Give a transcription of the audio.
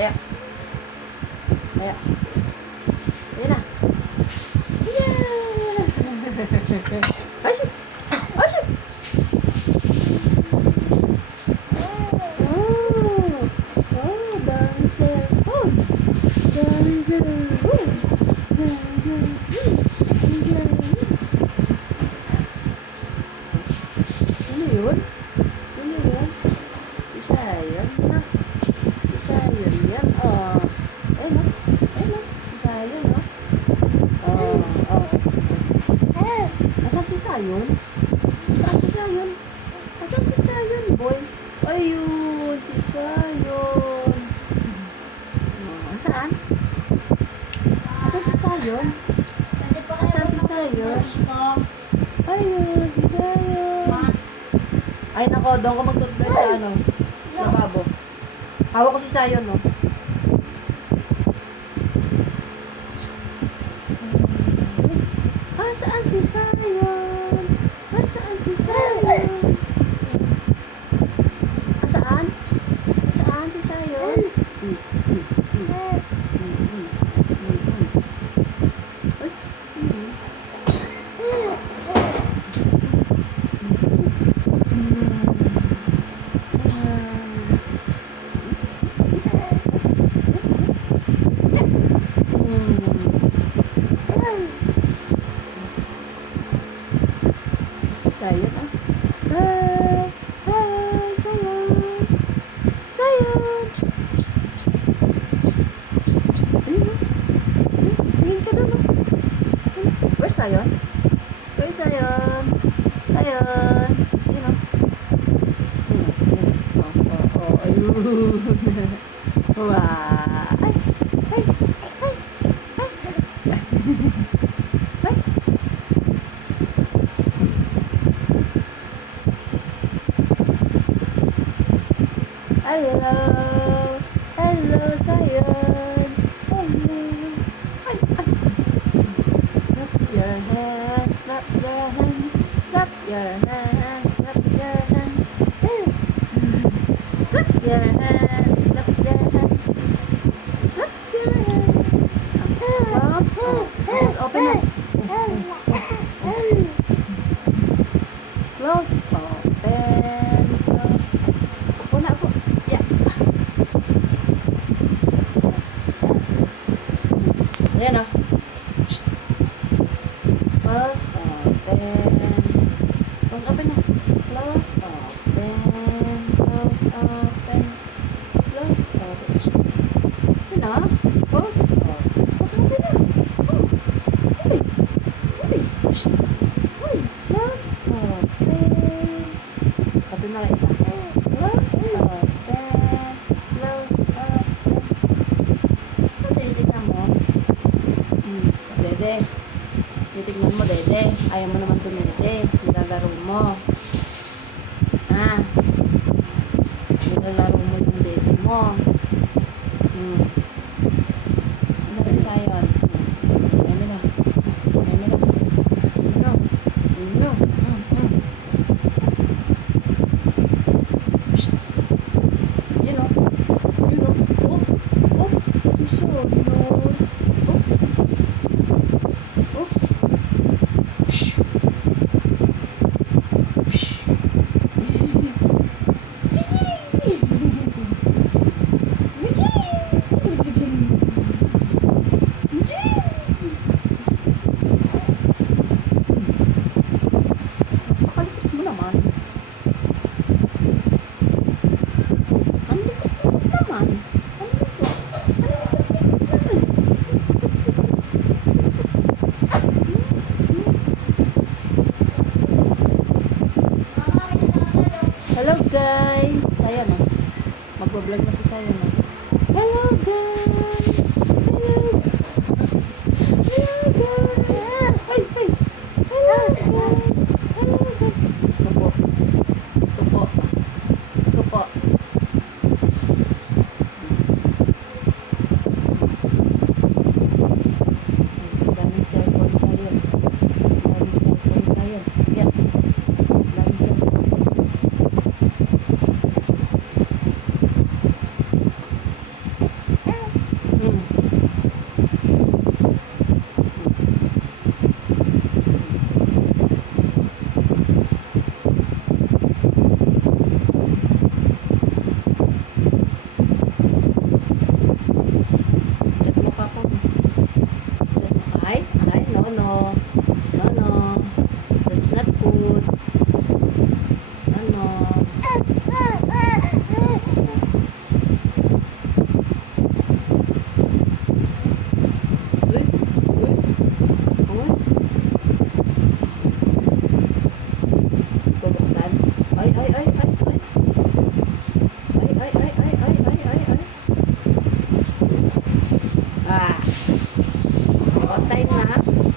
Kaya. Kaya. Ayan na. Yeah! Ay, shit! Ay, shit! Oh! Oh, dancer! Oh! Dancer! Oh! Dancer! Sino yun? Sino yun? Isa yun na. Isa yun yan. Oh. Ayun na. Ayun na. Isa yun no. Oh. Oh. Asan si Sayon? Asan si Sayon? Asan si Sayon, boy? Ayun. Si Sayon. Oh, saan? Asan si Sayon? Asan si Sayon? Ayun. Si Sayon. Ay nako, doon ko mag-toothbrush sa ano. Lababo. Hawak ko si Sayon, no? Saan si Sayon? Saan si Sayon? Saan? Saan si Sayon? Sayon ah. Sayon. Sayon. Psst, psst, psst. Psst, psst, psst. Ayun o. Ayun ka doon o. Where's Sayon? Where's Sayon? Sayon. Ayun o. Ayun. Wow. Ay. Ay. Ay. Ay. Ay. Hello. Hello, Sayon. Hello. Ay, ay. Clap your hands, clap your hands, clap your hands, clap your hands. Clap your hands, clap your hands, clap your hands. Close, close, open up. Close, open, close. Ako na ako. Yeah. Ayan o. Close, open. Close, open na. Close, open. Close, open. Close, open. Ayan o. Close, open. Close, open na. Oh. Uy. Uy. Uy. Close, open. Pati na lang isa. Close, open. Close, open. Ano tinitignan mo? Dede. Titignan mo, Dede. Ayaw mo naman tumilite. Nilalaro mo. Ha? Nilalaro mo yung Dede mo. Ano rin Sayon? Ayun na. Ayun na. Ayun na. Ayun na. Psst. Yun o. Yun o. Oh. Oh. Gusto o. Oh. Oh. Shh. Shh. Pakalipit mo naman. Ang lipit mo naman. Ang lipit. Hello guys! Ayan o. Magbablog na si Sayon o. Hello guys! Hello guys! Hello guys! Ay! Ay! Hello guys! Hello guys! Gusto po. Gusto po. Gusto po. Daming cellphone Sayon. Daming cellphone Sayon. Yan. Daming cellphone. na.